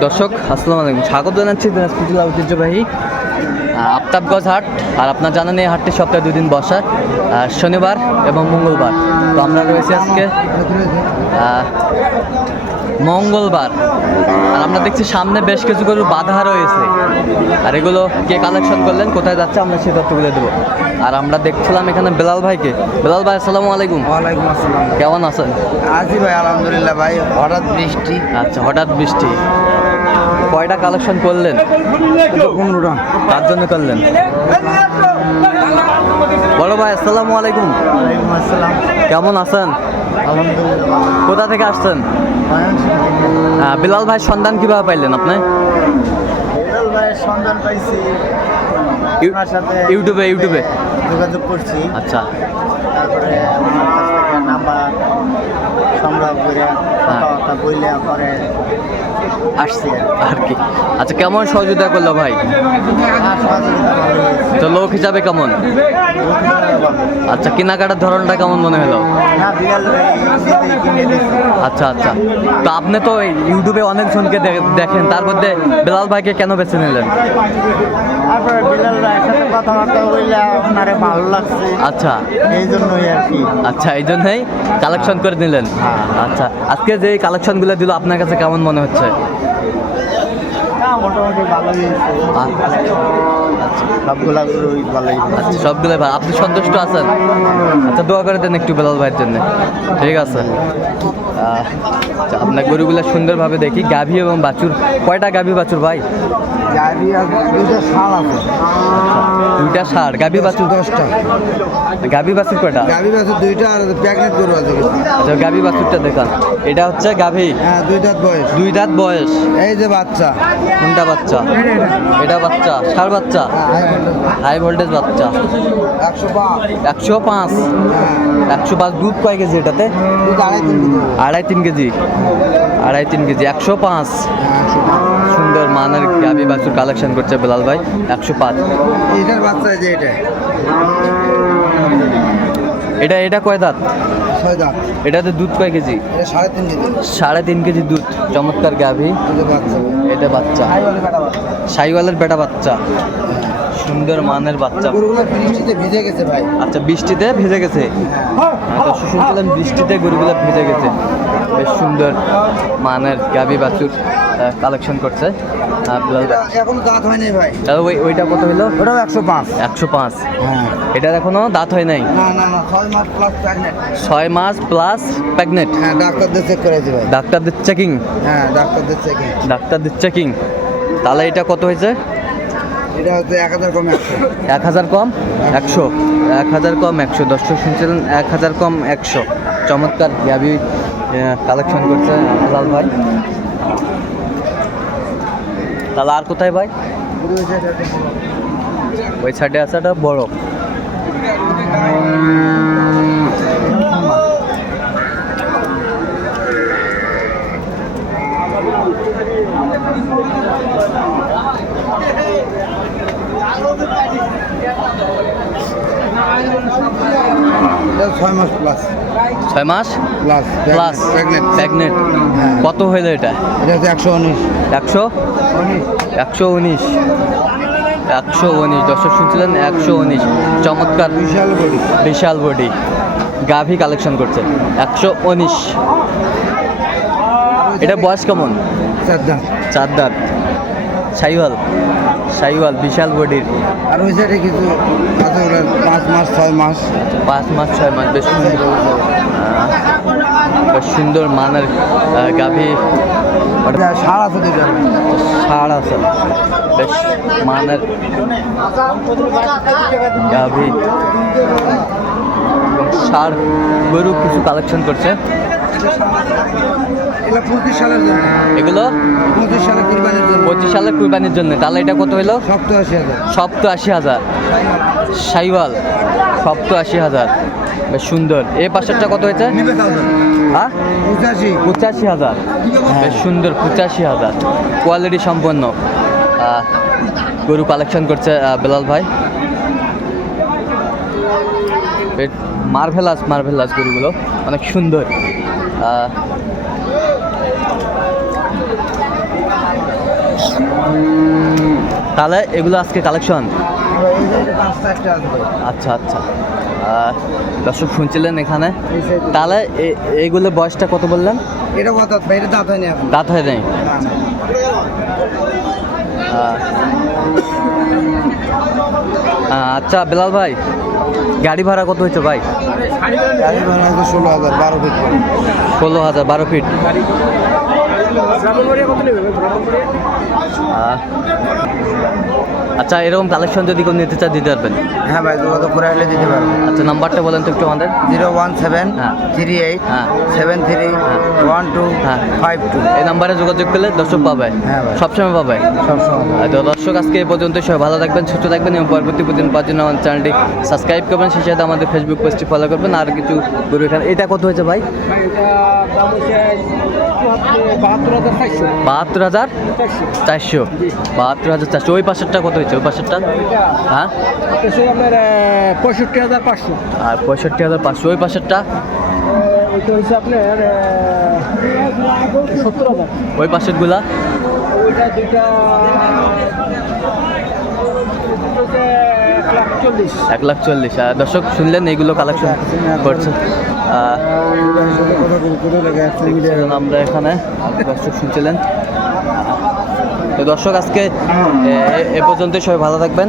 দর্শক আসসালামু আলাইকুম। স্বাগত জানাচ্ছি দিনাজপুর জেলা ঐতিহ্যবাহী আফতাবগঞ্জ হাট। আর আপনার জানেন এই হাটটি সপ্তাহে দুদিন বসা শনিবার এবং মঙ্গলবার। তো আমরা রয়েছি আজকে মঙ্গলবার। আর আমরা দেখছি সামনে বেশ কিছু গরু বাধা রয়েছে। আর এগুলো কে কালেকশন করলেন কোথায় যাচ্ছে আমরা সে তথ্যগুলো দেবো। আর আমরা দেখছিলাম এখানে বেলাল ভাইকে। বেলাল ভাই আসসালামু আলাইকুম। ওয়ালাইকুম আসসালাম। কেমন আছেন? আছি ভাই আলহামদুলিল্লাহ ভাই হঠাৎ বৃষ্টি। আচ্ছা হঠাৎ বৃষ্টি। কয়টা কালেকশন করলেন? পনেরোটা কার জন্য করলেন? বড় ভাই আসসালামু আলাইকুম। আসসালাম কেমন আছেন? কোথা থেকে আসছেন? বিলাল ভাই সন্ধান কীভাবে পাইলেন আপনি? সন্ধান পাইছি। ইউটিউবে ইউটিউবে? যোগাযোগ করছি। আচ্ছা। তারপরে নাম্বার সংগ্রহ করে কথাবার্তা বইলে পরে আসছি আর কি। আচ্ছা কেমন সহযোগিতা করল ভাই। তো লোক হিসাবে কেমন? আচ্ছা কেনাকাটার ধরনটা কেমন মনে হলো? আচ্ছা আচ্ছা। তো আপনি তো ইউটিউবে অনেক জনকে দেখেন, তার মধ্যে বেলাল ভাইকে কেন বেছে নিলেন? আচ্ছা। এই জন্যই আর কি আচ্ছা এই জন্যই কালেকশন করে নিলেন আচ্ছা আজকে যে কালেকশনগুলো দিল, আপনার কাছে কেমন মনে হচ্ছে? না মোটামুটি ভালোই হয়েছে। সবগুলা গরুই ভালোই আচ্ছা সবগুলোই ভালো। আপনি সন্তুষ্ট আছেন? আচ্ছা দোয়া করে দেন একটু বেলাল ভাইয়ের জন্য। ঠিক আছে? আচ্ছা, আপনার গরুগুলো সুন্দরভাবে দেখি। গাভী এবং বাছুর। কয়টা গাভী বাছুর ভাই? দুইটা ষাট গাভী বাছুর? দশটা। গাভী বাছুর কয়টা? গাড়ি আছে দুইটা আর প্যাকেট গরু আছে আচ্ছা গাভী বাছুরটা দেখান। এটা হচ্ছে গাভী? হ্যাঁ দুই দাঁত বয়স। দুই দাঁত বয়স? এই যে বাচ্চা। কোনটা বাচ্চা? এটা বাচ্চা। ষাট বাচ্চা? হাই ভোল্টেজ বাচ্চা। একশো পাঁচ। একশো পাঁচ। হ্যাঁ। একশো পাঁচ দুধ কয় কেজি এটাতে? আড়াই তিন কেজি। আড়াই তিন কেজি। একশো পাঁচ। সুন্দর মানের গাবি বাছুর কালেকশন করছে বেলাল ভাই। একশো পাঁচ। এটার বাচ্চা যে এটা। এটা এটা কয় দাঁত? এটাতে দুধ কয় কেজি? সাড়ে তিন কেজি। দুধ। চমৎকার গাভি এটা বাচ্চা। সাইওয়ালের বেটা বাচ্চা। সুন্দর মানের বাচ্চা। গরুগুলো বৃষ্টিতে ভিজে গেছে ভাই। আচ্ছা বৃষ্টিতে ভেজে গেছে? হ্যাঁ তো শুনছিলাম বৃষ্টিতে গরুগুলো ভেজে গেছে। বেশ সুন্দর মানের গাবি বাছুর কালেকশন করছে। এখনও দাঁত হয়নি ভাই। তাহলে ওই ওইটা কত হলো? ওটাও একশো পাঁচ। একশো পাঁচ। হ্যাঁ। এটার এখনও দাঁত হয় নাই? না না না ছয় মাস প্লাস প্রেগনেন্ট ছয় মাস প্লাস প্রেগনেন্ট হ্যাঁ ডাক্তারদের চেক করেছি ভাই। ডাক্তারদের চেকিং হ্যাঁ ডাক্তারদের চেকিং ডাক্তারদের চেকিং তাহলে এটা কত হয়েছে? এটা হচ্ছে এক হাজার কমে এক হাজার কম একশো। এক হাজার কম একশো। দর্শক শুনছিলেন এক হাজার কম একশো। চমৎকার গাবি কালেকশন করছে লাল ভাই। তাহলে আর কোথায় ভাই? ওই সাইডে একটা বড়। ছয় মাস প্লাস ছয় মাস? Plus plus pregnant. কত হইল এটা? এটা হচ্ছে একশো উনিশ। একশো? একশো উনিশ। একশো উনিশ। দর্শক শুনছিলেন একশো উনিশ। চমৎকার। বিশাল বডি বিশাল বডি গাভি কালেকশন করছে। একশো উনিশ। এটা বয়স কেমন? চার দাঁত। চার দাঁত। সাইওয়াল সাইওয়াল বিশাল বডির। আর ওই সাইডে কিছু আছে পাঁচ মাস ছয় মাস। পাঁচ মাস ছয় মাস বেশ সুন্দর। বেশ সুন্দর মানের গাভি। সার আছে ছাড় আছে। বেশ মানের গাভি। ষাড় গরু কিছু কালেকশন করছে। এগুলো পঁচিশ সালের জন্য। এগুলো? পঁচিশ সালে কুরবানির জন্য। পঁচিশ সালের কুরবানির জন্য। তাহলে এটা কত হইল সপ্তাহ আশি হাজার। সপ্ত আশি হাজার। সাইওয়াল। সপ্ত আশি হাজার। বেশ সুন্দর। এই পাশেরটা কত হয়েছে? হ্যাঁ? পঁচাশি। পঁচাশি হাজার। বেশ সুন্দর পঁচাশি হাজার। কোয়ালিটি সম্পন্ন। গরু কালেকশন করছে বেলাল ভাই। মার্ভেলাস মার্ভেলাস গরুগুলো। অনেক সুন্দর। তাহলে এগুলো আজকে কালেকশন আচ্ছা আচ্ছা। দর্শক শুনছিলেন এখানে। তাহলে এ- এইগুলো বয়সটা কত বললেন? এটা কত? এটা দাঁত হয়নি দাঁত হয়ে নেই আচ্ছা বেলাল ভাই গাড়ি ভাড়া কত হয়েছে ভাই? গাড়ি ভাড়া ষোলো হাজার বারো ফিট। ষোলো হাজার বারো ফিট। আচ্ছা এরকম কালেকশন যদি কেউ নিতে চায় দিতে পারবেন? হ্যাঁ ভাই যোগাযোগ করে আসলে দিতে পারব। আচ্ছা নাম্বারটা বলেন তো একটু আমাদের। জিরো ওয়ান সেভেন হ্যাঁ। থ্রি এইট হ্যাঁ। সেভেন থ্রি ওয়ান টু হ্যাঁ। Five two. এই নাম্বারে যোগাযোগ করলে দর্শক পাবে। হ্যাঁ। সবসময় পাবে। সবসময় তো দর্শক আজকে এই পর্যন্ত সবাই ভালো থাকবেন সুস্থ থাকবেন এবং পরবর্তী প্রতিদিন পাওয়ার জন্য আমার চ্যানেলটি সাবস্ক্রাইব করবেন সেই সাথে আমাদের ফেসবুক পেজটি ফলো করবেন আর কিছু গরু এখানে এটা কত হয়েছে ভাই? বাহাত্তর হাজার চারশো। বাহাত্তর হাজার চারশো। ওই পাশেরটা কত হয়েছে? ওই পাশেরটা? হ্যাঁ? পঁয়ষট্টি হাজার পাঁচশো। আর পঁয়ষট্টি হাজার পাঁচশো। ওই পাশেরটা? হচ্ছে আপনার সত্তর হাজার। ওই পাশেরগুলা? ওইটা দুইটা এক লাখ চল্লিশ। আর দর্শক শুনলেন এইগুলো কালেকশন করছে আহ, ছিলেন আমরা এখানে দর্শক শুনছিলেন। তো দর্শক আজকে এ- পর্যন্তই পর্যন্ত সবাই ভালো থাকবেন।